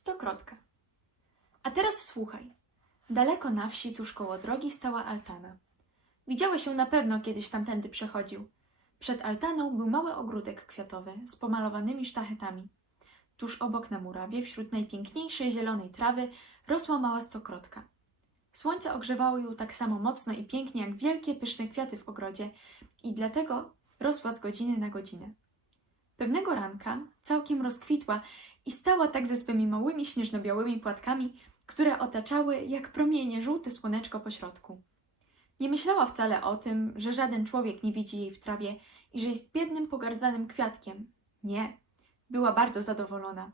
Stokrotka. A teraz słuchaj. Daleko na wsi, tuż koło drogi, stała altana. Widziałeś ją na pewno kiedyś tamtędy przechodził. Przed altaną był mały ogródek kwiatowy z pomalowanymi sztachetami. Tuż obok na murawie, wśród najpiękniejszej zielonej trawy, rosła mała stokrotka. Słońce ogrzewało ją tak samo mocno i pięknie jak wielkie, pyszne kwiaty w ogrodzie i dlatego rosła z godziny na godzinę. Pewnego ranka całkiem rozkwitła i stała tak ze swymi małymi śnieżno-białymi płatkami, które otaczały jak promienie żółte słoneczko po środku. Nie myślała wcale o tym, że żaden człowiek nie widzi jej w trawie i że jest biednym, pogardzanym kwiatkiem. Nie, była bardzo zadowolona.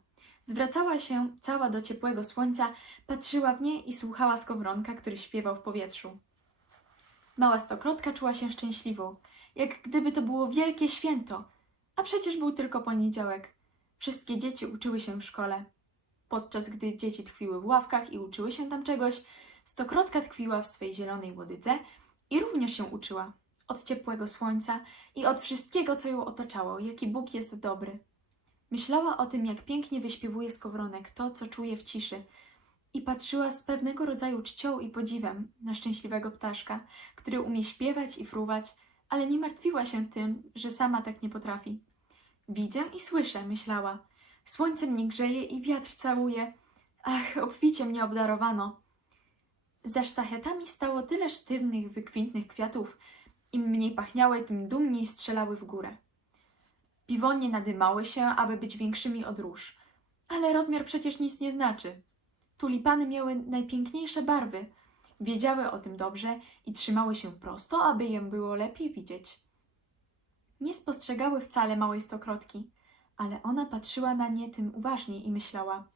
Zwracała się cała do ciepłego słońca, patrzyła w nie i słuchała skowronka, który śpiewał w powietrzu. Mała stokrotka czuła się szczęśliwą, jak gdyby to było wielkie święto, a przecież był tylko poniedziałek. Wszystkie dzieci uczyły się w szkole. Podczas gdy dzieci tkwiły w ławkach i uczyły się tam czegoś, stokrotka tkwiła w swej zielonej łodydze i również się uczyła. Od ciepłego słońca i od wszystkiego, co ją otaczało, jaki Bóg jest dobry. Myślała o tym, jak pięknie wyśpiewuje skowronek to, co czuje w ciszy, i patrzyła z pewnego rodzaju czcią i podziwem na szczęśliwego ptaszka, który umie śpiewać i fruwać, ale nie martwiła się tym, że sama tak nie potrafi. Widzę i słyszę, myślała. Słońce mnie grzeje i wiatr całuje. Ach, obficie mnie obdarowano. Za sztachetami stało tyle sztywnych, wykwintnych kwiatów. Im mniej pachniały, tym dumniej strzelały w górę. Piwonie nadymały się, aby być większymi od róż. Ale rozmiar przecież nic nie znaczy. Tulipany miały najpiękniejsze barwy. Wiedziały o tym dobrze i trzymały się prosto, aby je było lepiej widzieć. Nie spostrzegały wcale małej stokrotki, ale ona patrzyła na nie tym uważniej i myślała: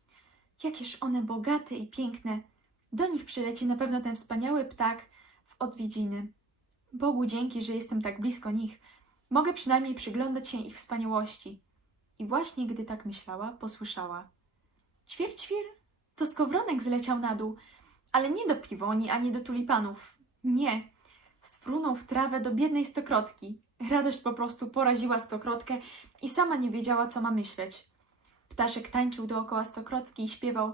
Jakież one bogate i piękne! Do nich przyleci na pewno ten wspaniały ptak w odwiedziny. Bogu dzięki, że jestem tak blisko nich. Mogę przynajmniej przyglądać się ich wspaniałości. I właśnie gdy tak myślała, posłyszała: Ćwierć świr, to skowronek zleciał na dół, ale nie do piwoni ani do tulipanów. Nie. Sfrunął w trawę do biednej stokrotki. Radość po prostu poraziła stokrotkę i sama nie wiedziała, co ma myśleć. Ptaszek tańczył dookoła stokrotki i śpiewał: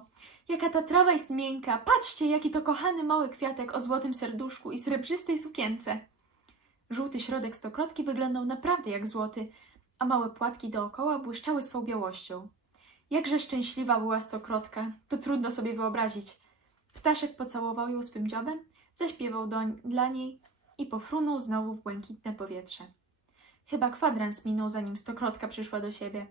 Jaka ta trawa jest miękka! Patrzcie, jaki to kochany mały kwiatek o złotym serduszku i srebrzystej sukience! Żółty środek stokrotki wyglądał naprawdę jak złoty, a małe płatki dookoła błyszczały swą białością. Jakże szczęśliwa była stokrotka, to trudno sobie wyobrazić. Ptaszek pocałował ją swym dziobem, zaśpiewał dla niej i pofrunął znowu w błękitne powietrze. Chyba kwadrans minął, zanim stokrotka przyszła do siebie.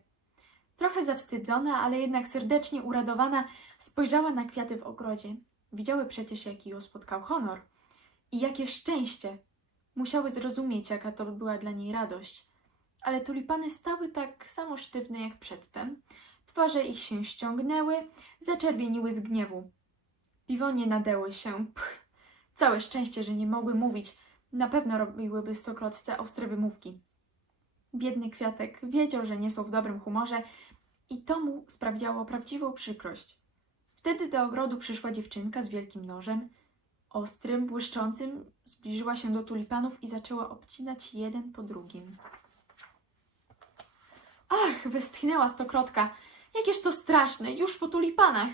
Trochę zawstydzona, ale jednak serdecznie uradowana, spojrzała na kwiaty w ogrodzie. Widziały przecież, jaki ją spotkał honor. I jakie szczęście! Musiały zrozumieć, jaka to była dla niej radość. Ale tulipany stały tak samo sztywne jak przedtem. Twarze ich się ściągnęły, zaczerwieniły z gniewu. Piwonie nadęły się. Pch. Całe szczęście, że nie mogły mówić. Na pewno robiłyby stokrotce ostre wymówki. Biedny kwiatek wiedział, że nie są w dobrym humorze i to mu sprawiało prawdziwą przykrość. Wtedy do ogrodu przyszła dziewczynka z wielkim nożem, ostrym, błyszczącym, zbliżyła się do tulipanów i zaczęła obcinać jeden po drugim. Ach, westchnęła stokrotka. Jakież to straszne, już po tulipanach.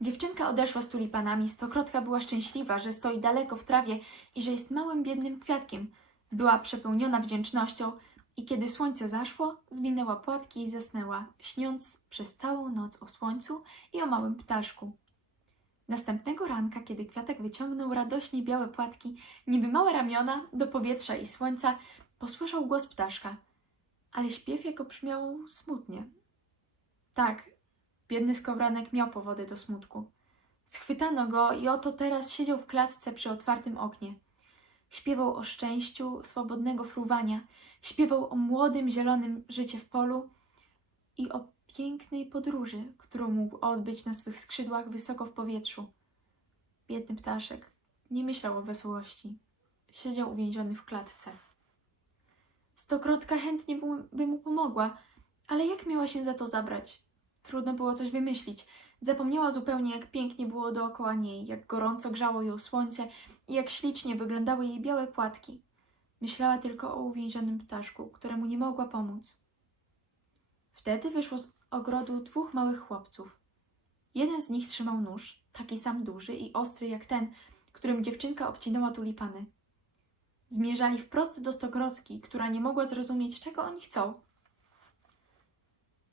Dziewczynka odeszła z tulipanami. Stokrotka była szczęśliwa, że stoi daleko w trawie i że jest małym, biednym kwiatkiem. Była przepełniona wdzięcznością i kiedy słońce zaszło, zwinęła płatki i zasnęła, śniąc przez całą noc o słońcu i o małym ptaszku. Następnego ranka, kiedy kwiatek wyciągnął radośnie białe płatki, niby małe ramiona, do powietrza i słońca, posłyszał głos ptaszka, ale śpiew jego brzmiał smutnie. Tak, biedny skowronek miał powody do smutku. Schwytano go i oto teraz siedział w klatce przy otwartym oknie. Śpiewał o szczęściu swobodnego fruwania, śpiewał o młodym, zielonym życie w polu i o pięknej podróży, którą mógł odbyć na swych skrzydłach wysoko w powietrzu. Biedny ptaszek nie myślał o wesołości. Siedział uwięziony w klatce. Stokrotka chętnie by- mu pomogła, ale jak miała się za to zabrać? Trudno było coś wymyślić. Zapomniała zupełnie, jak pięknie było dookoła niej, jak gorąco grzało ją słońce i jak ślicznie wyglądały jej białe płatki. Myślała tylko o uwięzionym ptaszku, któremu nie mogła pomóc. Wtedy wyszło z ogrodu dwóch małych chłopców. Jeden z nich trzymał nóż, taki sam duży i ostry jak ten, którym dziewczynka obcinała tulipany. Zmierzali wprost do stokrotki, która nie mogła zrozumieć, czego oni chcą.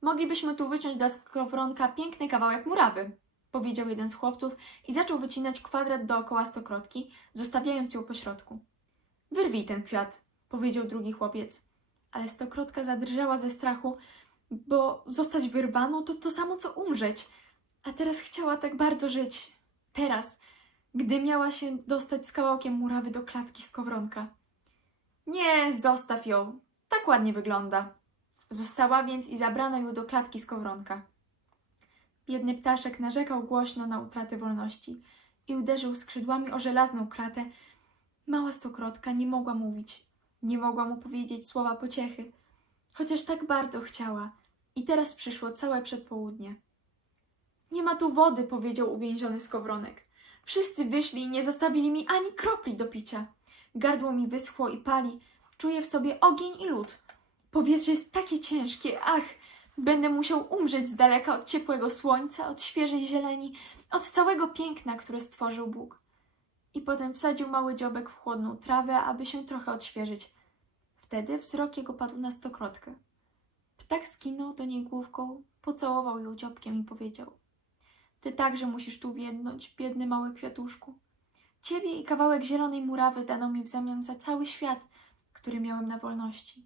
Moglibyśmy tu wyciąć dla skowronka piękny kawałek murawy, powiedział jeden z chłopców i zaczął wycinać kwadrat dookoła stokrotki, zostawiając ją po środku. Wyrwij ten kwiat, powiedział drugi chłopiec. Ale stokrotka zadrżała ze strachu, bo zostać wyrwaną to to samo co umrzeć. A teraz chciała tak bardzo żyć. Teraz, gdy miała się dostać z kawałkiem murawy do klatki skowronka. Nie, zostaw ją. Tak ładnie wygląda. Została więc i zabrano ją do klatki skowronka. Biedny ptaszek narzekał głośno na utratę wolności i uderzył skrzydłami o żelazną kratę. Mała stokrotka nie mogła mówić, nie mogła mu powiedzieć słowa pociechy, chociaż tak bardzo chciała. I teraz przyszło całe przedpołudnie. Nie ma tu wody, powiedział uwięziony skowronek. Wszyscy wyszli i nie zostawili mi ani kropli do picia. Gardło mi wyschło i pali. Czuję w sobie ogień i lód. Powietrze jest takie ciężkie. Ach, będę musiał umrzeć z daleka od ciepłego słońca, od świeżej zieleni, od całego piękna, które stworzył Bóg. I potem wsadził mały dziobek w chłodną trawę, aby się trochę odświeżyć. Wtedy wzrok jego padł na stokrotkę. Ptak skinął do niej główką, pocałował ją dziobkiem i powiedział – Ty także musisz tu wiednąć, biedny mały kwiatuszku. Ciebie i kawałek zielonej murawy dano mi w zamian za cały świat, który miałem na wolności.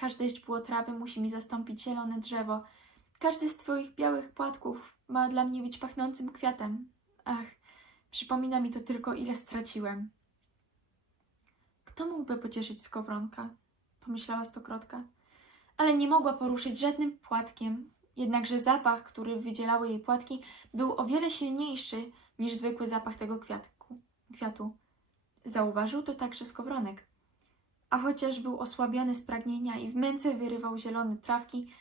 Każde źdźbło trawy musi mi zastąpić zielone drzewo. Każdy z twoich białych płatków ma dla mnie być pachnącym kwiatem. Ach, przypomina mi to tylko, ile straciłem. Kto mógłby pocieszyć skowronka? Pomyślała stokrotka. Ale nie mogła poruszyć żadnym płatkiem, jednakże zapach, który wydzielały jej płatki, był o wiele silniejszy niż zwykły zapach tego kwiatku, kwiatu. Zauważył to także skowronek. A chociaż był osłabiony z pragnienia i w męce wyrywał zielone trawki,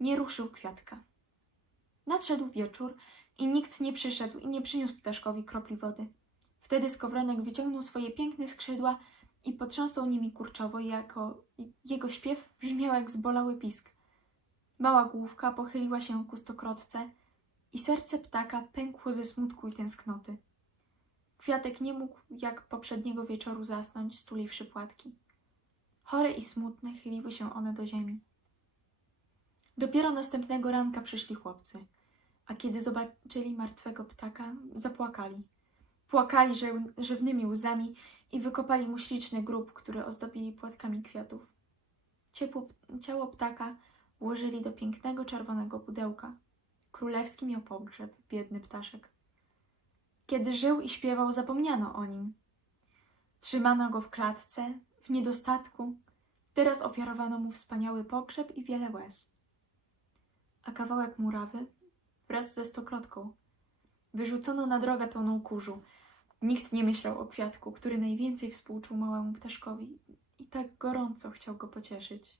nie ruszył kwiatka. Nadszedł wieczór i nikt nie przyszedł i nie przyniósł ptaszkowi kropli wody. Wtedy skowronek wyciągnął swoje piękne skrzydła i potrząsnął nimi kurczowo, jako jego śpiew brzmiał jak zbolały pisk. Mała główka pochyliła się ku stokrotce i serce ptaka pękło ze smutku i tęsknoty. Kwiatek nie mógł jak poprzedniego wieczoru zasnąć, stuliwszy płatki. Chore i smutne chyliły się one do ziemi. Dopiero następnego ranka przyszli chłopcy, a kiedy zobaczyli martwego ptaka, zapłakali. Płakali rzewnymi łzami i wykopali mu śliczny grób, który ozdobili płatkami kwiatów. Ciepło, ciało ptaka włożyli do pięknego czerwonego pudełka. Królewski miał pogrzeb, biedny ptaszek. Kiedy żył i śpiewał, zapomniano o nim. Trzymano go w klatce, niedostatku. Teraz ofiarowano mu wspaniały pogrzeb i wiele łez. A kawałek murawy wraz ze stokrotką wyrzucono na drogę pełną kurzu. Nikt nie myślał o kwiatku, który najwięcej współczuł małemu ptaszkowi i tak gorąco chciał go pocieszyć.